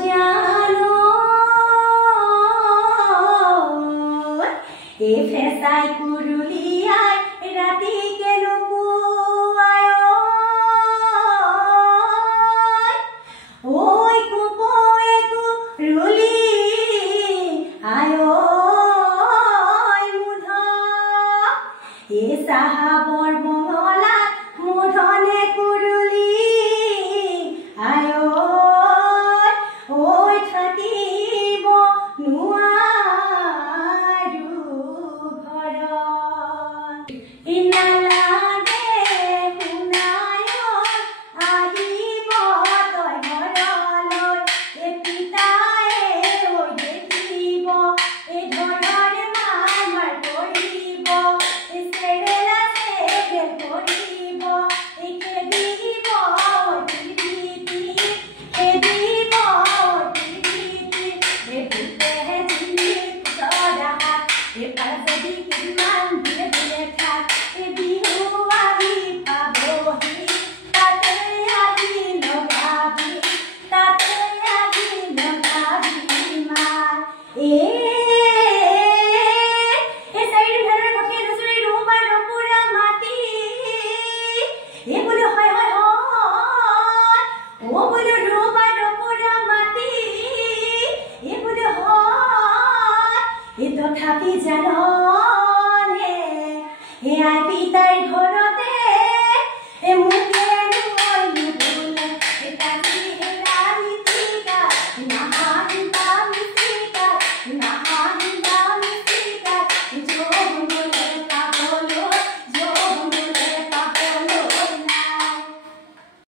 জানো এ ফেসাই কুরুলিয়ায় রাতি কেন পুয়ায় ওই কুপোয়ে কুরুলি আয় মুধা এ সাহাবর মঙ্গলা মুধনে কুরুলি আয় ওই থাকিব নোৱাৰো ঘৰত ইনালাগে শুনায় আহিব তই ঘৰলৈ এ পিতায়ে ঐ দেখিব এ ধৰণৰ মাৰ কৰিব এ চেৰেলা চেৰেল কৰিব এ খেদিব টিভিটি খেদিব টিভিটি এ ভূতেহে জিনি পুতৰাহাত এ পাছদি কিমান দিলে দিলে থাক এ বিহু আহি পাবহি তাতে আহি লগাবি তাতে আহি লগাবি মাৰ চাৰিদিন ধৰে কঠিয়া নুচুৰি ৰুম আৰু পুৰা মাটি এ বোলো হয় হয় হয় ও বোলো ৰুম আৰু পুৰা মাটি এ বোলো হয় এ তথাপি জানো